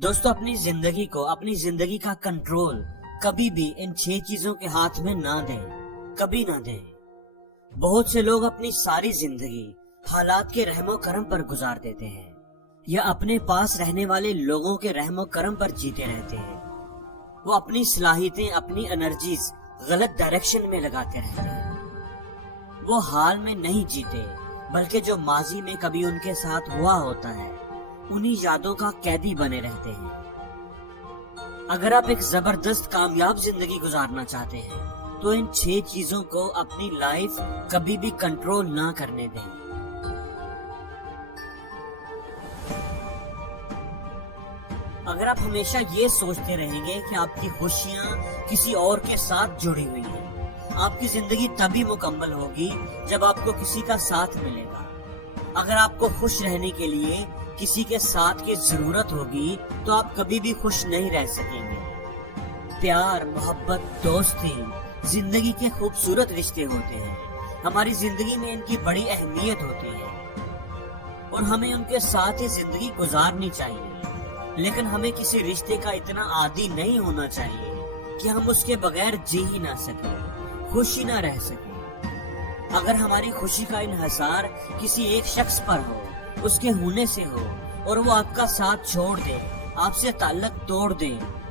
دوستو اپنی زندگی کا کنٹرول کبھی بھی ان 6 چیزوں کے ہاتھ میں نہ دیں، کبھی نہ دیں۔ بہت سے لوگ اپنی ساری زندگی حالات کے رحم و کرم پر گزار دیتے ہیں یا اپنے پاس رہنے والے لوگوں کے رحم و کرم پر جیتے رہتے ہیں۔ وہ اپنی صلاحیتیں، اپنی انرجیز غلط ڈائریکشن میں لگاتے رہتے ہیں۔ وہ حال میں نہیں جیتے بلکہ جو ماضی میں کبھی ان کے ساتھ ہوا ہوتا ہے انہی یادوں کا قیدی بنے رہتے ہیں۔ اگر آپ ایک زبردست کامیاب زندگی گزارنا چاہتے ہیں تو ان 6 چیزوں کو اپنی لائف کبھی بھی کنٹرول نہ کرنے دیں۔ اگر آپ ہمیشہ یہ سوچتے رہیں گے کہ آپ کی خوشیاں کسی اور کے ساتھ جڑی ہوئی ہیں، آپ کی زندگی تبھی مکمل ہوگی جب آپ کو کسی کا ساتھ ملے گا۔ اگر آپ کو خوش رہنے کے لیے کسی کے ساتھ کی ضرورت ہوگی تو آپ کبھی بھی خوش نہیں رہ سکیں گے۔ پیار، محبت، دوستی زندگی کے خوبصورت رشتے ہوتے ہیں۔ ہماری زندگی میں ان کی بڑی اہمیت ہوتی ہے اور ہمیں ان کے ساتھ ہی زندگی گزارنی چاہیے، لیکن ہمیں کسی رشتے کا اتنا عادی نہیں ہونا چاہیے کہ ہم اس کے بغیر جی ہی نہ سکیں، خوش ہی نہ رہ سکیں۔ اگر ہماری خوشی کا انحصار کسی ایک شخص پر ہو، اس کے ہونے سے ہو، اور وہ آپ کا ساتھ چھوڑ دے، آپ سے تعلق توڑ دے،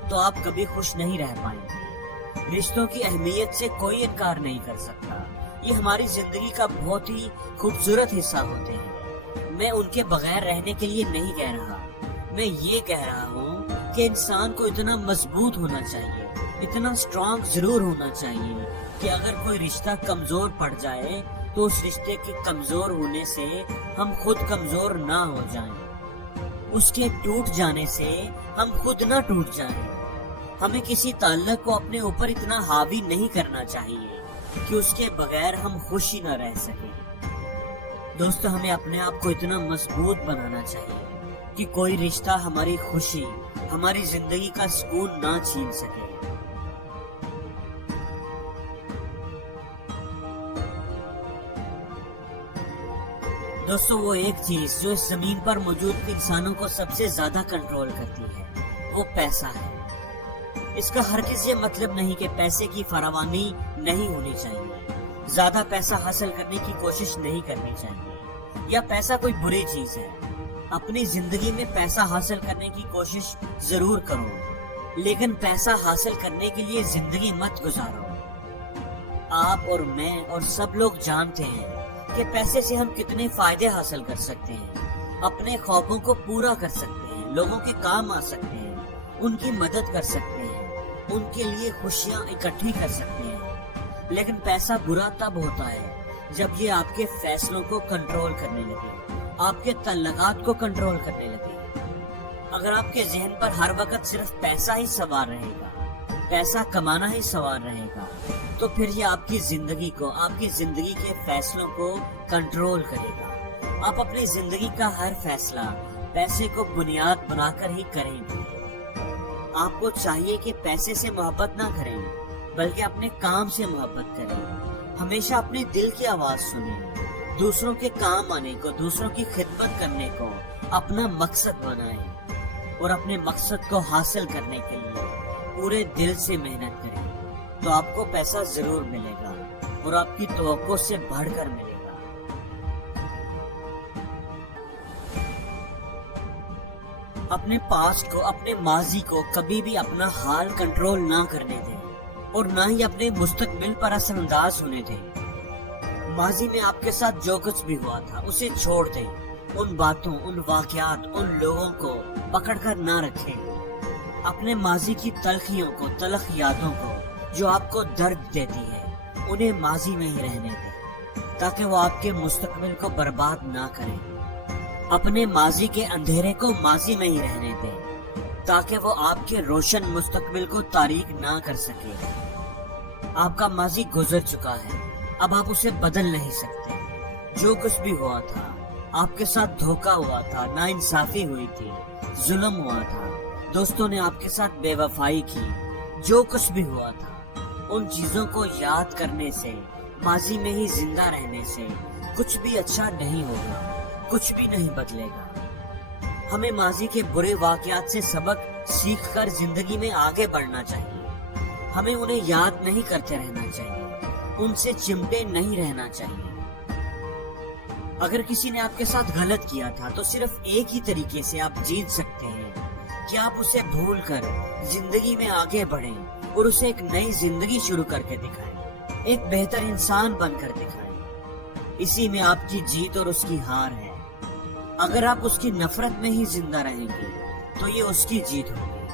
تو آپ کبھی خوش نہیں رہ پائیں گے۔ رشتوں کی اہمیت سے کوئی انکار نہیں کر سکتا، یہ ہماری زندگی کا بہت ہی خوبصورت حصہ ہوتے ہیں۔ میں ان کے بغیر رہنے کے لیے نہیں کہہ رہا، میں یہ کہہ رہا ہوں کہ انسان کو اتنا مضبوط ہونا چاہیے، اتنا اسٹرانگ ضرور ہونا چاہیے کہ اگر کوئی رشتہ کمزور پڑ جائے تو اس رشتے کے کمزور ہونے سے ہم خود کمزور نہ ہو جائیں، اس کے ٹوٹ جانے سے ہم خود نہ ٹوٹ جائیں۔ ہمیں کسی تعلق کو اپنے اوپر اتنا حاوی نہیں کرنا چاہیے کہ اس کے بغیر ہم خوش ہی نہ رہ سکیں۔ دوستو ہمیں اپنے آپ کو اتنا مضبوط بنانا چاہیے کہ کوئی رشتہ ہماری خوشی، ہماری زندگی کا سکون نہ چھین سکے۔ دوستو وہ ایک چیز جو اس زمین پر موجود انسانوں کو سب سے زیادہ کنٹرول کرتی ہے وہ پیسہ ہے۔ اس کا ہرگز یہ مطلب نہیں کہ پیسے کی فراوانی نہیں ہونی چاہیے، زیادہ پیسہ حاصل کرنے کی کوشش نہیں کرنی چاہیے، یا پیسہ کوئی بری چیز ہے۔ اپنی زندگی میں پیسہ حاصل کرنے کی کوشش ضرور کرو، لیکن پیسہ حاصل کرنے کے لیے زندگی مت گزارو۔ آپ اور میں اور سب لوگ جانتے ہیں کہ پیسے سے ہم کتنے فائدے حاصل کر سکتے ہیں، اپنے خوابوں کو پورا کر سکتے ہیں، لوگوں کے کام آ سکتے ہیں، ان کی مدد کر سکتے ہیں، ان کے لیے خوشیاں اکٹھی کر سکتے ہیں۔ لیکن پیسہ برا تب ہوتا ہے جب یہ آپ کے فیصلوں کو کنٹرول کرنے لگے، آپ کے تعلقات کو کنٹرول کرنے لگے۔ اگر آپ کے ذہن پر ہر وقت صرف پیسہ ہی سوار رہے گا، پیسہ کمانا ہی سوار رہے گا، تو پھر یہ آپ کی زندگی کو، آپ کی زندگی کے فیصلوں کو کنٹرول کرے گا۔ آپ اپنی زندگی کا ہر فیصلہ پیسے کو بنیاد بنا کر ہی کریں گے۔ آپ کو چاہیے کہ پیسے سے محبت نہ کریں بلکہ اپنے کام سے محبت کریں۔ ہمیشہ اپنے دل کی آواز سنیں، دوسروں کے کام آنے کو، دوسروں کی خدمت کرنے کو اپنا مقصد بنائیں، اور اپنے مقصد کو حاصل کرنے کے لیے پورے دل سے محنت کریں، تو آپ کو پیسہ ضرور ملے گا اور آپ کی توقع سے بڑھ کر ملے گا۔ اپنے پاسٹ کو، اپنے ماضی کو کبھی بھی اپنا حال کنٹرول نہ کرنے دیں اور نہ ہی اپنے مستقبل پر اثر انداز ہونے دیں۔ ماضی میں آپ کے ساتھ جو کچھ بھی ہوا تھا اسے چھوڑ دیں، ان باتوں، ان واقعات، ان لوگوں کو پکڑ کر نہ رکھیں۔ اپنے ماضی کی تلخیوں کو، تلخ یادوں کو جو آپ کو درد دیتی ہے، انہیں ماضی میں ہی رہنے دیں تاکہ وہ آپ کے مستقبل کو برباد نہ کریں۔ اپنے ماضی کے اندھیرے کو ماضی میں ہی رہنے دیں تاکہ وہ آپ کے روشن مستقبل کو تاریک نہ کر سکے۔ آپ کا ماضی گزر چکا ہے، اب آپ اسے بدل نہیں سکتے۔ جو کچھ بھی ہوا تھا، آپ کے ساتھ دھوکہ ہوا تھا، ناانصافی ہوئی تھی، ظلم ہوا تھا، دوستوں نے آپ کے ساتھ بے وفائی کی، جو کچھ بھی ہوا تھا، ان چیزوں کو یاد کرنے سے، ماضی میں ہی زندہ رہنے سے کچھ بھی اچھا نہیں ہوگا، کچھ بھی نہیں بدلے گا۔ ہمیں ماضی کے برے واقعات سے سبق سیکھ کر زندگی میں آگے بڑھنا چاہیے. ہمیں انہیں یاد نہیں کرتے رہنا چاہیے, ان سے چمٹے نہیں رہنا چاہیے. اگر کسی نے آپ کے ساتھ غلط کیا تھا تو صرف ایک ہی طریقے سے آپ جیت سکتے ہیں کہ آپ اسے بھول کر زندگی میں آگے بڑھیں اور اسے ایک نئی زندگی شروع کر کے دکھائیں, ایک بہتر انسان بن کر دکھائیں. اسی میں آپ کی جیت اور اس کی ہار ہے. اگر آپ اس کی نفرت میں ہی زندہ رہیں گے تو یہ اس کی جیت ہوگی.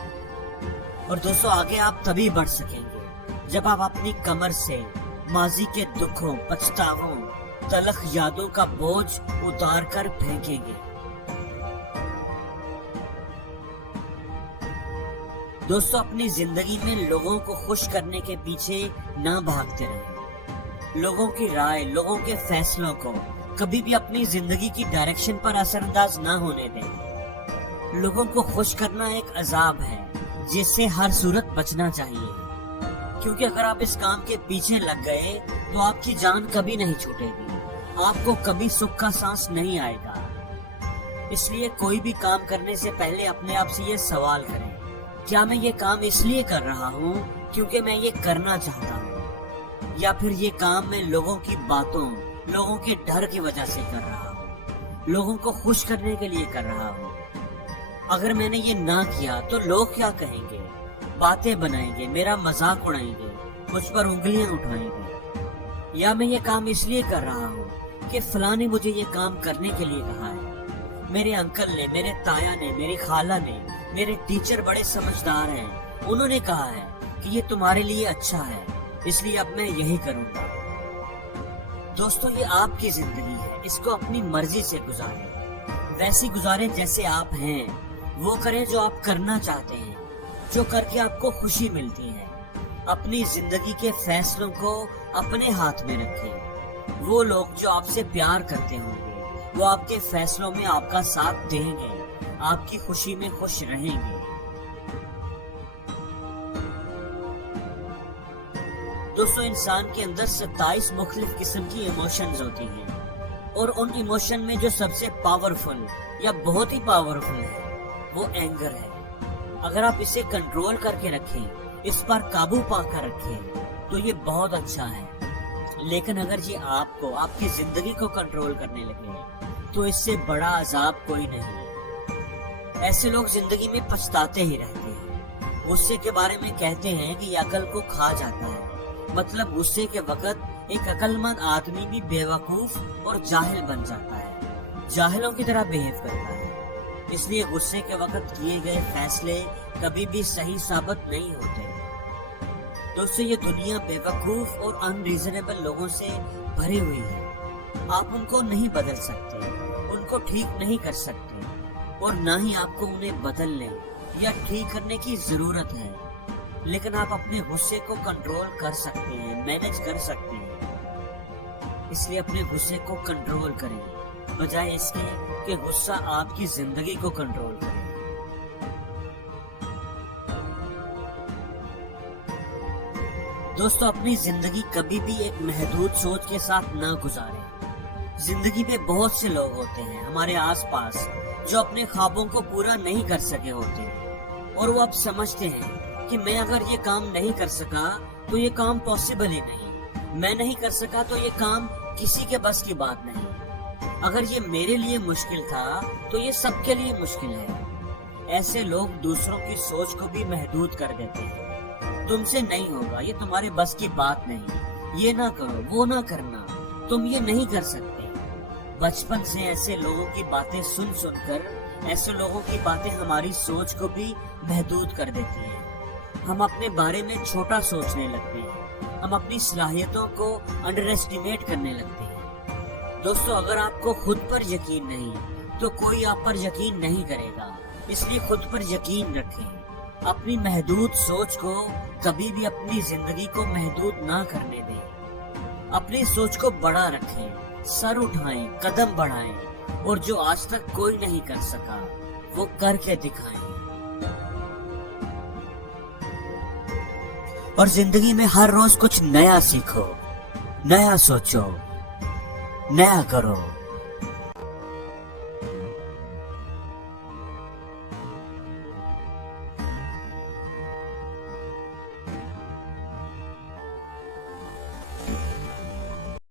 اور دوستو, آگے آپ تبھی بڑھ سکیں گے جب آپ اپنی کمر سے ماضی کے دکھوں, پچھتاووں, تلخ یادوں کا بوجھ اتار کر پھینکیں گے. دوستو, اپنی زندگی میں لوگوں کو خوش کرنے کے پیچھے نہ بھاگتے رہیں. لوگوں کی رائے, لوگوں کے فیصلوں کو کبھی بھی اپنی زندگی کی ڈائریکشن پر اثر انداز نہ ہونے دیں. لوگوں کو خوش کرنا ایک عذاب ہے جس سے ہر صورت بچنا چاہیے, کیونکہ اگر آپ اس کام کے پیچھے لگ گئے تو آپ کی جان کبھی نہیں چھوٹے گی, آپ کو کبھی سکھ کا سانس نہیں آئے گا. اس لیے کوئی بھی کام کرنے سے پہلے اپنے آپ سے یہ سوال کریں, کیا میں یہ کام اس لیے کر رہا ہوں کیونکہ میں یہ کرنا چاہتا ہوں, یا پھر یہ کام میں لوگوں کی باتوں, لوگوں کے ڈر کی وجہ سے کر رہا ہوں, لوگوں کو خوش کرنے کے لیے کر رہا ہوں. اگر میں نے یہ نہ کیا تو لوگ کیا کہیں گے, باتیں بنائیں گے, میرا مذاق اڑائیں گے, مجھ پر انگلیاں اٹھائیں گے. یا میں یہ کام اس لیے کر رہا ہوں کہ فلاں نے مجھے یہ کام کرنے کے لیے کہا ہے, میرے انکل نے, میرے تایا نے, میری خالہ نے, میرے ٹیچر بڑے سمجھدار ہیں, انہوں نے کہا ہے کہ یہ تمہارے لیے اچھا ہے, اس لیے اب میں یہی کروں گا. دوستو, یہ آپ کی زندگی ہے, اس کو اپنی مرضی سے گزاریں, ویسی گزاریں جیسے آپ ہیں. وہ کریں جو آپ کرنا چاہتے ہیں, جو کر کے آپ کو خوشی ملتی ہے. اپنی زندگی کے فیصلوں کو اپنے ہاتھ میں رکھیں. وہ لوگ جو آپ سے پیار کرتے ہوں گے وہ آپ کے فیصلوں میں آپ کا ساتھ دیں گے, آپ کی خوشی میں خوش رہیں گے. دوستو, انسان کے اندر 27 مختلف قسم کی ایموشنز ہوتی ہیں, اور ان ایموشن میں جو سب سے پاورفل یا بہت ہی پاورفل ہے وہ اینگر ہے. اگر آپ اسے کنٹرول کر کے رکھیں, اس پر قابو پا کر رکھیں تو یہ بہت اچھا ہے. لیکن اگر یہ آپ کو, آپ کی زندگی کو کنٹرول کرنے لگے تو اس سے بڑا عذاب کوئی نہیں. ایسے لوگ زندگی میں پچھتاتے ہی رہتے ہیں. غصے کے بارے میں کہتے ہیں کہ یہ عقل کو کھا جاتا ہے. مطلب غصے کے وقت ایک عقل مند آدمی بھی بے وقوف اور جاہل بن جاتا ہے, جاہلوں کی طرح بہیو کرتا ہے. اس لیے غصے کے وقت کیے گئے فیصلے کبھی بھی صحیح ثابت نہیں ہوتے. دوستو, یہ دنیا بے وقوف اور ان ریزنیبل لوگوں سے بھری ہوئی ہے. آپ ان کو نہیں بدل سکتے, ان کو ٹھیک نہیں کر سکتے, اور نہ ہی آپ کو انہیں بدلنے یا ٹھیک کرنے کی ضرورت ہے. لیکن آپ اپنے غصے کو کنٹرول کر سکتے ہیں, مینج کر سکتے ہیں. اس لیے اپنے غصے کو کنٹرول کریں بجائے اس کے کہ غصہ آپ کی زندگی کو کنٹرول کرے. دوستو, اپنی زندگی کبھی بھی ایک محدود سوچ کے ساتھ نہ گزاریں. زندگی میں بہت سے لوگ ہوتے ہیں ہمارے آس پاس جو اپنے خوابوں کو پورا نہیں کر سکے ہوتے, اور وہ اب سمجھتے ہیں کہ میں اگر یہ کام نہیں کر سکا تو یہ کام پاسبل ہی نہیں, میں نہیں کر سکا تو یہ کام کسی کے بس کی بات نہیں, اگر یہ میرے لیے مشکل تھا تو یہ سب کے لیے مشکل ہے. ایسے لوگ دوسروں کی سوچ کو بھی محدود کر دیتے ہیں. تم سے نہیں ہوگا, یہ تمہارے بس کی بات نہیں, یہ نہ کرو, وہ نہ کرنا, تم یہ نہیں کر سکتے. بچپن سے ایسے لوگوں کی باتیں سن سن کر ایسے لوگوں کی باتیں ہماری سوچ کو بھی محدود کر دیتی ہیں. ہم اپنے بارے میں چھوٹا سوچنے لگتے ہیں, ہم اپنی صلاحیتوں کو انڈر ایسٹیمیٹ کرنے لگتے ہیں. دوستو, اگر آپ کو خود پر یقین نہیں تو کوئی آپ پر یقین نہیں کرے گا. اس لیے خود پر یقین رکھیں. اپنی محدود سوچ کو کبھی بھی اپنی زندگی کو محدود نہ کرنے دیں. اپنی سوچ کو بڑا رکھیں, سر اٹھائیں, قدم بڑھائیں, اور جو آج تک کوئی نہیں کر سکا وہ کر کے دکھائیں. اور زندگی میں ہر روز کچھ نیا سیکھو, نیا سوچو, نیا کرو.